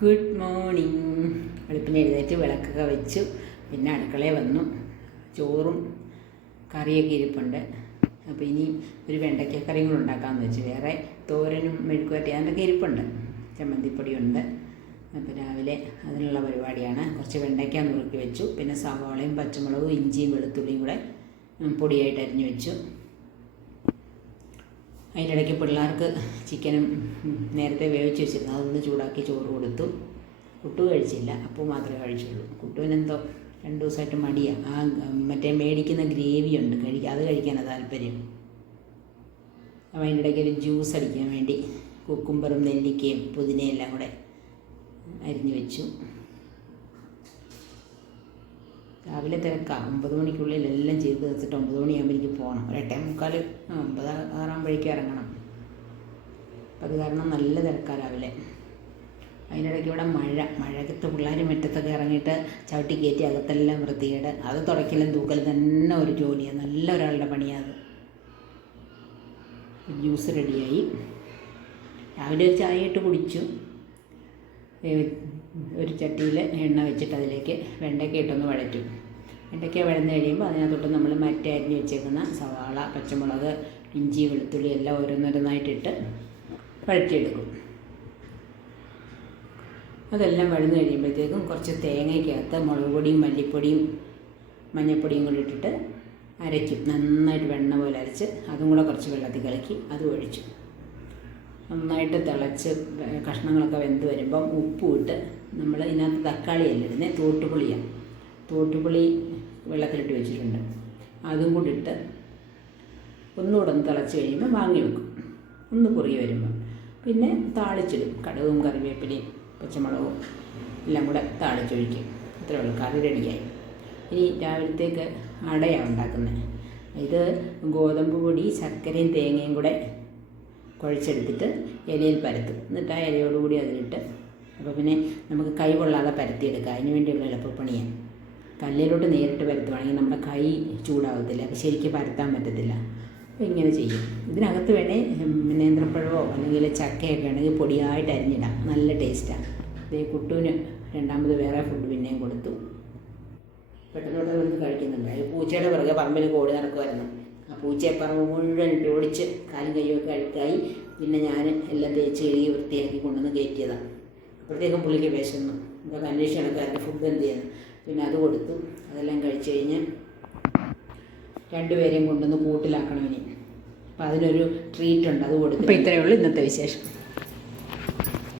Good morning. വെളുപ്പിന് എഴുന്നേറ്റ് വിളക്കൊക്കെ വെച്ചു. പിന്നെ അടുക്കളയിൽ വന്നു. ചോറും കറിയൊക്കെ ഇരിപ്പുണ്ട്. അപ്പോൾ ഇനി ഒരു വെണ്ടയ്ക്കക്കറിയും കൂടെ ഉണ്ടാക്കാമെന്ന് വെച്ചു. വേറെ തോരനും മെഴുക്കുവരട്ടി അതൊക്കെ ഇരിപ്പുണ്ട്. ചമ്മന്തിപ്പൊടിയുണ്ട്. അപ്പോൾ രാവിലെ അതിനുള്ള പരിപാടിയാണ്. കുറച്ച് വെണ്ടയ്ക്ക നുറുക്കി വെച്ചു. പിന്നെ സവാളയും പച്ചമുളകും ഇഞ്ചിയും വെളുത്തുള്ളിയും കൂടെ പൊടിയായിട്ട് അരിഞ്ഞു വെച്ചു. അതിനിടയ്ക്ക് പിള്ളേർക്ക് ചിക്കനും നേരത്തെ വേവിച്ച് വെച്ചിരുന്നു. അതൊന്ന് ചൂടാക്കി ചോറ് കൊടുത്തു. കുട്ടു കഴിച്ചില്ല, അപ്പു മാത്രമേ കഴിച്ചുള്ളൂ. കുട്ടുവിനെന്തോ 2 ദിവസമായിട്ട് മടിയാണ്. മറ്റേ മേടിക്കുന്ന ഗ്രേവിയുണ്ട്, അത് കഴിക്കാനാണ് താല്പര്യം. അപ്പോൾ അതിനിടയ്ക്ക് ഒരു ജ്യൂസ് അടിക്കാൻ വേണ്ടി കുക്കുംബറും നെല്ലിക്കയും പുതിനയും എല്ലാം കൂടെ അരിഞ്ഞു വെച്ചു. രാവിലെ തിരക്കാണ്. 9 മണിക്കുള്ളിൽ എല്ലാം ചെയ്ത് തീർത്തിട്ട് 9 മണിയാകുമ്പോൾ എനിക്ക് പോകണം. 8:45 9 ആറാകുമ്പോഴേക്കും ഇറങ്ങണം. അപ്പം അത് കാരണം നല്ല തിരക്കാണ് രാവിലെ. അതിനിടയ്ക്ക് ഇവിടെ മഴയത്ത് പിള്ളേർ മുറ്റത്തൊക്കെ ഇറങ്ങിയിട്ട് ചവിട്ടി കയറ്റി അകത്തെല്ലാം വൃത്തികേട്. അത് തുടയ്ക്കലും തൂക്കലും തന്നെ ഒരു ജോലിയാണ്, നല്ല ഒരാളുടെ പണിയാണ്. ജ്യൂസ് റെഡിയായി. രാവിലെ ഒരു ചായ ഇട്ട് കുടിച്ചു. ഒരു ചട്ടിയിൽ എണ്ണ വെച്ചിട്ട് അതിലേക്ക് വെണ്ടയ്ക്ക ഇട്ടൊന്ന് വഴറ്റും. വെണ്ടയ്ക്ക വഴന്ന് കഴിയുമ്പോൾ അതിനകത്തോട്ട് നമ്മൾ മറ്റേ അരിഞ്ഞ് വെച്ചേക്കുന്ന സവാള, പച്ചമുളക്, ഇഞ്ചി, വെളുത്തുള്ളി എല്ലാം ഓരോന്നോരോന്നായിട്ടിട്ട് വഴറ്റിയെടുക്കും. അതെല്ലാം വഴന്ന് കഴിയുമ്പോഴത്തേക്കും കുറച്ച് തേങ്ങയ്ക്കകത്ത് മുളക് പൊടിയും മല്ലിപ്പൊടിയും മഞ്ഞൾപ്പൊടിയും കൂടി ഇട്ടിട്ട് അരയ്ക്കും. നന്നായിട്ട് വെണ്ണ പോലെ അരച്ച് അതും കൂടെ കുറച്ച് വെള്ളത്തിൽ കലക്കി അത് ഒഴിച്ചു. നന്നായിട്ട് തിളച്ച് കഷ്ണങ്ങളൊക്കെ വെന്ത് വരുമ്പം ഉപ്പും ഇട്ട് നമ്മൾ ഇതിനകത്ത് തക്കാളിയല്ല ഇടുന്നത്, തോട്ടുപുളിയാണ്. തോട്ടുപുളി വെള്ളത്തിലിട്ട് വെച്ചിട്ടുണ്ട്. അതും കൂടി ഇട്ട് ഒന്നുകൂടെ ഒന്ന് തിളച്ച് കഴിയുമ്പോൾ വാങ്ങി വെക്കും. ഒന്ന് കുറുകി വരുമ്പോൾ പിന്നെ താളിച്ചിടും. കടുകും കറിവേപ്പിലയും പച്ചമുളകും എല്ലാം കൂടെ താളിച്ചൊഴിക്കും. ഇത്രയേ ഉള്ളൂ, കറി റെഡിയായി. ഇനി രാവിലത്തേക്ക് അടയാണ് ഉണ്ടാക്കുന്നത്. ഇത് ഗോതമ്പ് പൊടി, ശർക്കരയും തേങ്ങയും കൂടെ കുഴച്ചെടുത്തിട്ട് ഇലയിൽ പരത്തും. എന്നിട്ട് ആ ഇലയോടുകൂടി അതിലിട്ട്, അപ്പോൾ പിന്നെ നമുക്ക് കൈ കൊള്ളാതെ പരത്തിയെടുക്കുക. അതിന് വേണ്ടിയുള്ള എളുപ്പപ്പണിയാണ്. കല്ലിലോട്ട് നേരിട്ട് പരത്തുവാണെങ്കിൽ നമ്മുടെ കൈ ചൂടാകത്തില്ല, അപ്പോൾ ശരിക്കും പരത്താൻ പറ്റത്തില്ല. അപ്പോൾ ഇങ്ങനെ ചെയ്യും. ഇതിനകത്ത് വേണേൽ നേന്ത്രപ്പഴമോ അല്ലെങ്കിൽ ചക്കയൊക്കെ ആണെങ്കിൽ പൊടിയായിട്ട് അരിഞ്ഞിടാം, നല്ല ടേസ്റ്റാണ്. ഇതേ കുട്ടുവിന് രണ്ടാമത് വേറെ ഫുഡ് പിന്നെയും കൊടുത്തു. പെട്ടെന്നോട്ട് കൊടുത്ത് കഴിക്കുന്നുണ്ട്. അതിൽ പൂച്ചയുടെ പിറകെ പറമ്പിൽ ഓടി നടക്കുമായിരുന്നു. ആ പൂച്ചയപ്പറമ്പ് മുഴുവൻ ഇട്ട് ഓടിച്ച് കാലും കയ്യൊക്കെ അഴുക്കായി. പിന്നെ ഞാൻ എല്ലാം തേച്ച് കഴുകി വൃത്തിയാക്കി കൊണ്ടുവന്ന് കയറ്റിയതാണ്. അപ്പോഴത്തേക്കും പുള്ളിക്ക് വിശന്നു. ഇതൊക്കെ അന്വേഷിക്കണക്കാരുടെ ഫുഡ് എന്ത് ചെയ്യുന്നു. പിന്നെ അത് കൊടുത്തു. അതെല്ലാം കഴിച്ച് കഴിഞ്ഞ് 2 പേരെയും കൊണ്ടുവന്ന് കൂട്ടിലാക്കണം ഇനി. അപ്പോൾ അതിനൊരു ട്രീറ്റ് ഉണ്ട്, അത് കൊടുത്തു. അപ്പോൾ ഇത്രയേ ഉള്ളൂ ഇന്നത്തെ വിശേഷം.